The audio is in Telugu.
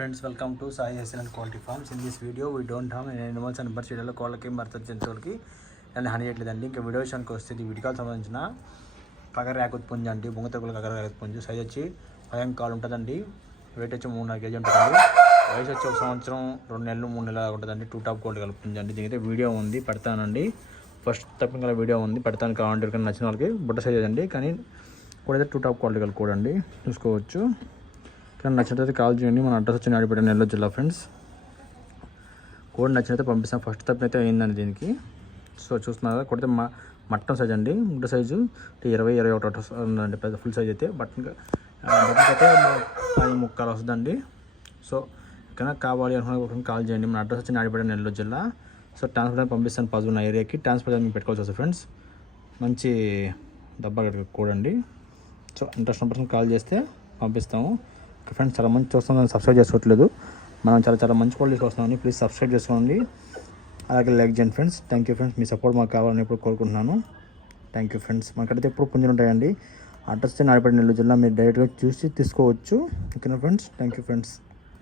Friends welcome to Sai Hesson and quality farms in this video we don't have animals and birds వీడియోలో కోళ్ళకి భర్త జంతువులకి నేను హని చేయట్లేదండి. ఇంకా వీడియో విషయానికి వస్తే ఇది వీటికాలకు సంబంధించిన కగర ర్యాకుత్ పుంజ అండి. బొంగతగుల కగర ర్యాకుత్ పుంజు. సైజ్ వచ్చి భయం కాలు ఉంటుందండి. వెయిట్ వచ్చి మూడున్నర కేజీ ఉంటుందండి. వయసు వచ్చి ఒక సంవత్సరం రెండు నెలలు మూడు నెలలు ఉంటుందండి. టూ టాప్ గోల్డ్ కలుపు అండి. దీనికైతే వీడియో ఉంది పెడతానండి. ఫస్ట్ తప్పకుండా వీడియో ఉంది పెడతాను కావాలంటే నచ్చిన వాళ్ళకి. బుట్ట సైజ్ అండి. కానీ కూడా అయితే టూ టాప్ క్వాలిటీ కూడా అండి. చూసుకోవచ్చు. కానీ నచ్చినట్లయితే కాల్ చేయండి. మన అడ్రస్ వచ్చి నాడిపేట నెల్లూరు జిల్లా ఫ్రెండ్స్ కోడ్ నచ్చినైతే పంపిస్తాం. ఫస్ట్ తప్పు అయితే అయిందండి దీనికి. సో చూస్తున్నారు? కొడితే మా మట్టం సైజ్ అండి. ముట్ట సైజు ఇరవై ఇరవై ఒకటి ఉందండి. పెద్ద ఫుల్ సైజ్ అయితే. బట్టన్ అయితే పది ముక్కలు వస్తుందండి. సో ఎక్కడైనా కావాలి అనుకున్న కాల్ చేయండి. మన అడ్రస్ వచ్చి నాడిపేట నెల్లూరు జిల్లా. సో ట్రాన్స్పోర్ట్ పంపిస్తాను పది ఉన్న ఏరియాకి. ట్రాన్స్పోర్ట్ మీకు పెట్టుకోవచ్చు వస్తుంది ఫ్రెండ్స్ మంచి డబ్బా కూడండి. సో ఇంట్రెస్ట్ పర్సన్ కాల్ చేస్తే పంపిస్తాము. ఫ్రెండ్స్ చాలా మంచి చూస్తున్నాం సబ్స్క్రైబ్ చేసుకోవట్లేదు. మనం చాలా చాలా మంచి క్వాలిటీస్ వస్తున్నామని ప్లీజ్ సబ్స్క్రైబ్ చేసుకోండి. అలాగే లైక్ చేయండి ఫ్రెండ్స్ థ్యాంక్ యూ ఫ్రెండ్స్ మీ సపోర్ట్ మాకు కావాలని ఎప్పుడు కోరుకుంటున్నాను. థ్యాంక్ యూ ఫ్రెండ్స్ మాకైతే ఎప్పుడు పుంజులు ఉంటాయండి. అడ్రస్ నాడిపడి నెల్లూరు జిల్లా. మీరు డైరెక్ట్గా చూసి తీసుకోవచ్చు. ఓకేనా ఫ్రెండ్స్ థ్యాంక్ యూ ఫ్రెండ్స్